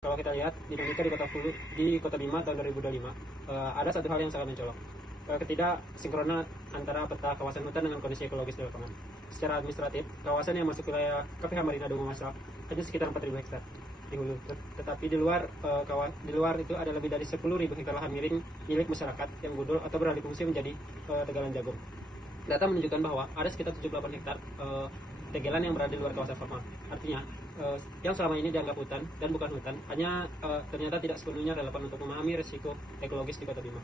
Kalau kita lihat dinamika di Kota Bima tahun 2025, ada satu hal yang sangat mencolok. Ketidaksinkronan antara peta kawasan hutan dengan kondisi ekologis di lapangan. Secara administratif, kawasan yang masuk wilayah KPH Marina Dago Masal hanya sekitar 4.000 hektar di hulu. Tetapi di luar itu ada lebih dari 10.000 hektar lahan milik masyarakat yang gundul atau beralih fungsi menjadi tegalan jagung. Data menunjukkan bahwa ada sekitar 78 hektar tegelan yang berada di luar kawasan formal. Artinya, yang selama ini dianggap hutan dan bukan hutan, hanya ternyata tidak sepenuhnya relevan untuk memahami risiko ekologis di Kota Bima.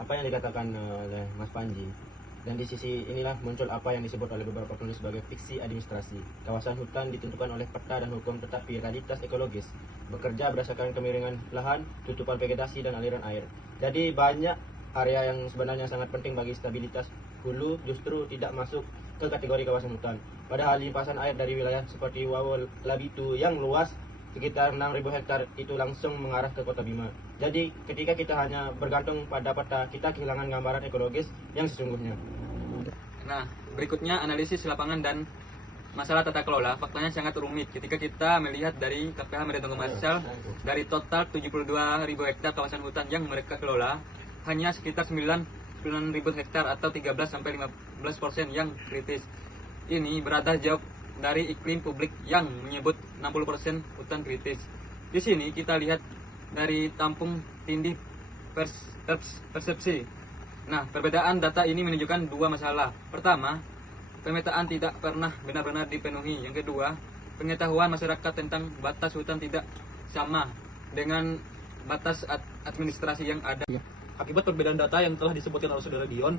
Apa yang dikatakan oleh Mas Panji, dan di sisi inilah muncul apa yang disebut oleh beberapa penulis sebagai fiksi administrasi. Kawasan hutan ditentukan oleh peta dan hukum, tetapi realitas ekologis bekerja berdasarkan kemiringan lahan, tutupan vegetasi, dan aliran air. Jadi banyak area yang sebenarnya sangat penting bagi stabilitas hulu justru tidak masuk ke kategori kawasan hutan. Padahal limpasan air dari wilayah seperti Wawo Labitu yang luas sekitar 6.000 hektar itu langsung mengarah ke Kota Bima. Jadi ketika kita hanya bergantung pada peta, kita kehilangan gambaran ekologis yang sesungguhnya. Nah, berikutnya analisis lapangan dan masalah tata kelola. Faktanya sangat rumit ketika kita melihat dari KPH Marina Dago Masal, dari total 72.000 hektar kawasan hutan yang mereka kelola, hanya sekitar 9.000 hektar atau 13-15% yang kritis. Ini berada jauh dari iklim publik yang menyebut 60% hutan kritis. Di sini kita lihat dari tampung tindih persepsi. Nah, perbedaan data ini menunjukkan dua masalah. Pertama, pemetaan tidak pernah benar-benar dipenuhi. Yang kedua, pengetahuan masyarakat tentang batas hutan tidak sama dengan batas administrasi yang ada. Akibat perbedaan data yang telah disebutkan oleh saudara Dion,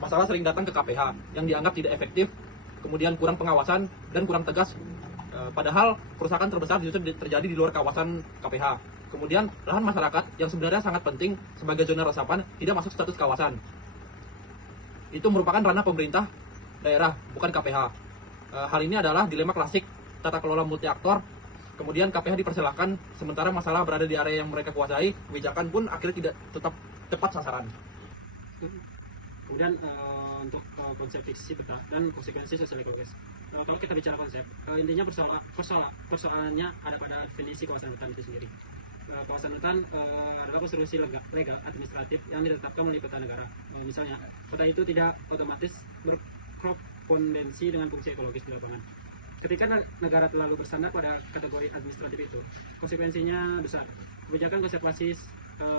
masalah sering datang ke KPH yang dianggap tidak efektif, kemudian kurang pengawasan dan kurang tegas. Padahal kerusakan terbesar justru terjadi di luar kawasan KPH. Kemudian lahan masyarakat yang sebenarnya sangat penting sebagai zona resapan tidak masuk status kawasan. Itu merupakan ranah pemerintah daerah, bukan KPH. Hal ini adalah dilema klasik tata kelola multi aktor. Kemudian KPH dipersilahkan, sementara masalah berada di area yang mereka kuasai, kebijakan pun akhirnya tidak tetap tepat sasaran. Kemudian untuk konsep fiksi peta dan konsekuensi sosial ekologis. Kalau kita bicara konsep, intinya persoalannya ada pada definisi kawasan hutan itu sendiri. Kawasan hutan adalah konstruksi legal administratif yang ditetapkan melalui peta negara. Misalnya, peta itu tidak otomatis berkorespondensi dengan fungsi ekologis di lapangan. Ketika negara terlalu bersandar pada kategori administratif itu, konsekuensinya besar. Kebijakan konservasi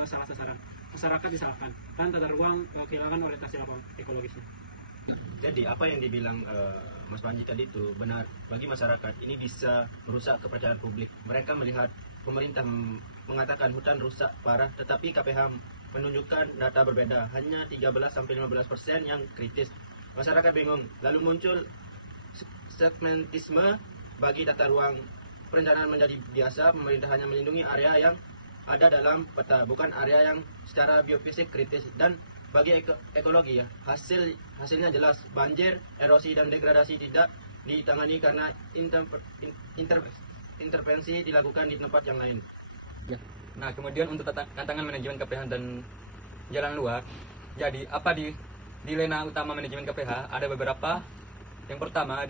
salah sasaran, masyarakat disalahkan, dan tata ruang kehilangan orientasi ekologisnya. Jadi apa yang dibilang Mas Panji tadi itu benar. Bagi masyarakat ini bisa merusak kepercayaan publik. Mereka melihat pemerintah mengatakan hutan rusak parah, tetapi KPH menunjukkan data berbeda, hanya 13-15% yang kritis. Masyarakat bingung, lalu muncul segmentisme bagi tata ruang. Perencanaan menjadi biasa, pemerintah hanya melindungi area yang ada dalam peta, bukan area yang secara biofisik kritis. Dan bagi ekologi ya, hasilnya jelas, banjir, erosi, dan degradasi tidak ditangani karena intervensi dilakukan di tempat yang lain. Nah, kemudian untuk tantangan manajemen KPH dan jalan luar. Jadi, apa dilema utama manajemen KPH? Ada beberapa. Yang pertama,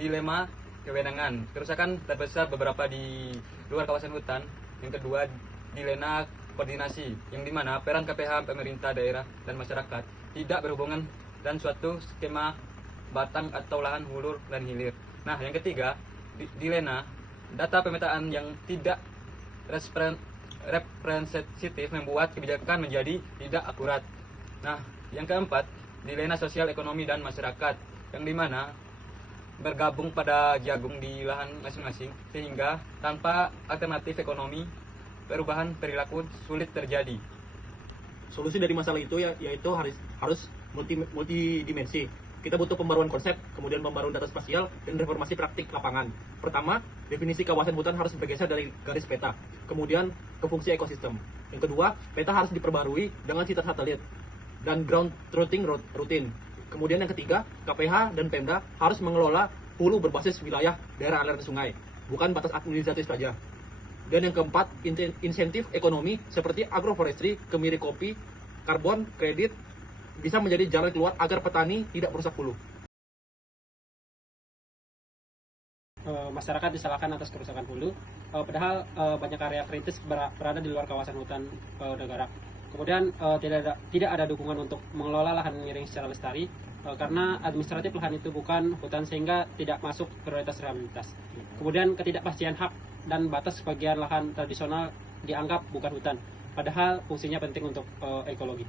dilema kewenangan. Kerusakan terbesar beberapa di luar kawasan hutan. Yang kedua, dilema koordinasi, yang dimana peran KPH, pemerintah daerah, dan masyarakat tidak berhubungan dan suatu skema batang atau lahan hulu dan hilir. Nah, yang ketiga, dilema data pemetaan yang tidak representatif membuat kebijakan menjadi tidak akurat. Nah, yang keempat, dilema sosial ekonomi dan masyarakat, yang dimana bergabung pada jagung di lahan masing-masing, sehingga tanpa alternatif ekonomi, perubahan perilaku sulit terjadi. Solusi dari masalah itu yaitu harus multidimensi. Kita butuh pembaruan konsep, kemudian pembaruan data spasial, dan reformasi praktik lapangan. Pertama, definisi kawasan hutan harus bergeser dari garis peta, kemudian ke fungsi ekosistem. Yang kedua, peta harus diperbarui dengan citra satelit dan ground truthing rutin. Kemudian yang ketiga, KPH dan Pemda harus mengelola hulu berbasis wilayah daerah aliran sungai, bukan batas administratif saja. Dan yang keempat, insentif ekonomi seperti agroforestry, kemiri kopi, karbon kredit bisa menjadi jalan keluar agar petani tidak merusak hulu. masyarakat disalahkan atas kerusakan hulu, padahal banyak area kritis berada di luar kawasan hutan negara. Kemudian tidak ada dukungan untuk mengelola lahan miring secara lestari karena administratif lahan itu bukan hutan sehingga tidak masuk prioritas rehabilitas. Kemudian ketidakpastian hak dan batas sebagian lahan tradisional dianggap bukan hutan, padahal fungsinya penting untuk ekologi.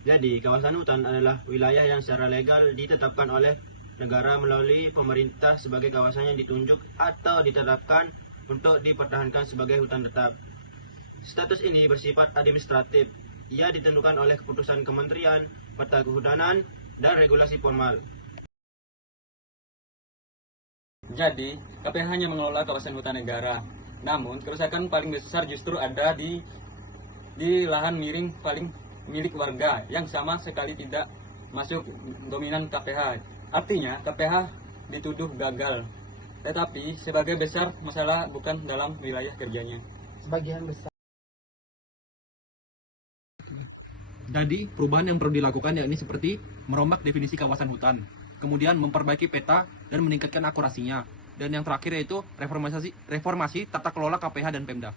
Jadi, kawasan hutan adalah wilayah yang secara legal ditetapkan oleh negara melalui pemerintah sebagai kawasan yang ditunjuk atau ditetapkan untuk dipertahankan sebagai hutan tetap. Status ini bersifat administratif. Ia ditentukan oleh keputusan Kementerian, Peta Kehutanan, dan regulasi formal. Jadi, KPH hanya mengelola kawasan hutan negara. Namun, kerusakan paling besar justru ada di lahan miring paling milik warga yang sama sekali tidak masuk dominan KPH. Artinya, KPH dituduh gagal. Tetapi, sebagai besar masalah bukan dalam wilayah kerjanya. Sebagian besar. Jadi, perubahan yang perlu dilakukan yakni seperti merombak definisi kawasan hutan, kemudian memperbaiki peta dan meningkatkan akurasinya, dan yang terakhir yaitu reformasi tata kelola KPH dan Pemda.